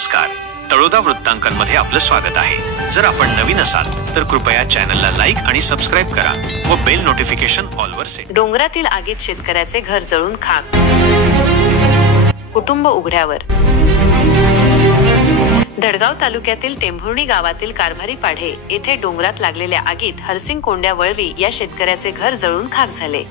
नमस्कार, तळोदा वृत्तांकनमध्ये आपलं स्वागत आहे। जर आपण नवीन असाल तर कृपया चॅनलला लाईक आणि सबस्क्राइब करा व बेल नोटिफिकेशन ऑल वर सेट। डोंगरातील आगीत शेतकऱ्याचे घर जळून खाक, कुटुंब उघड्यावर। धडगाव तालुक्यातील टेंभुर्णी गावातील कारभारी पाढे येथे डोंगरात लागलेल्या आगीत हरसिंग कोंड्या वळवी या शेतकऱ्याचे घर जळून खाक झाले।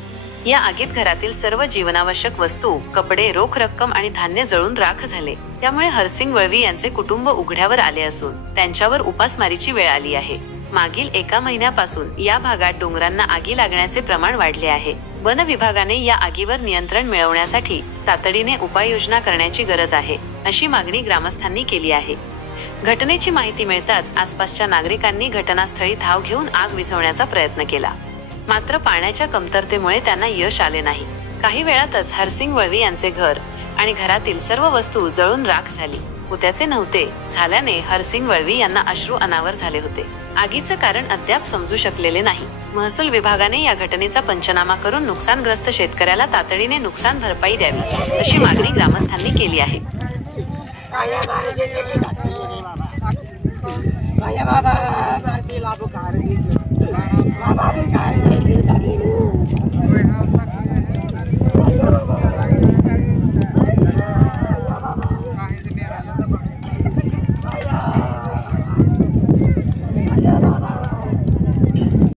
या आगीत घरातील सर्व जीवनावश्यक वस्तू, कपडे, रोख रक्कम आणि धान्य जळून राख झाले। त्यामुळे हरसिंग वळवी यांचे कुटुंब उघड्यावर आले असून त्यांच्यावर उपासमारीची वेळ आली आहे। मागील एका महिन्यापासून या भागात डोंगरांना आगी लागण्याचे प्रमाण वाढले आहे। वन विभागाने या आगीवर नियंत्रण मिळवण्यासाठी तातडीने उपाययोजना करण्याची गरज आहे, अशी मागणी ग्रामस्थांनी केली आहे। घटनेची माहिती मिळताच आसपासच्या नागरिकांनी घटनास्थळी धाव घेऊन आग विझवण्याचा प्रयत्न केला, मात्र पाण्याच्या कमतरतेमुळे त्यांना यश आले नाही। काही वेळातच हरसिंग वळवी यांचे घर आणि घरातील सर्व वस्तू जळून राख झाली। उद्याचे नव्हते झाल्याने हरसिंग वळवी यांना अश्रू अनावर झाले होते। आगीचं कारण अद्याप समजू शकलेले नाही। महसूल विभागाने या घटनेचा पंचनामा करून नुकसानग्रस्त शेतकऱ्याला तातडीने नुकसान भरपाई द्यावी, अशी मागणी ग्रामस्थांनी केली आहे।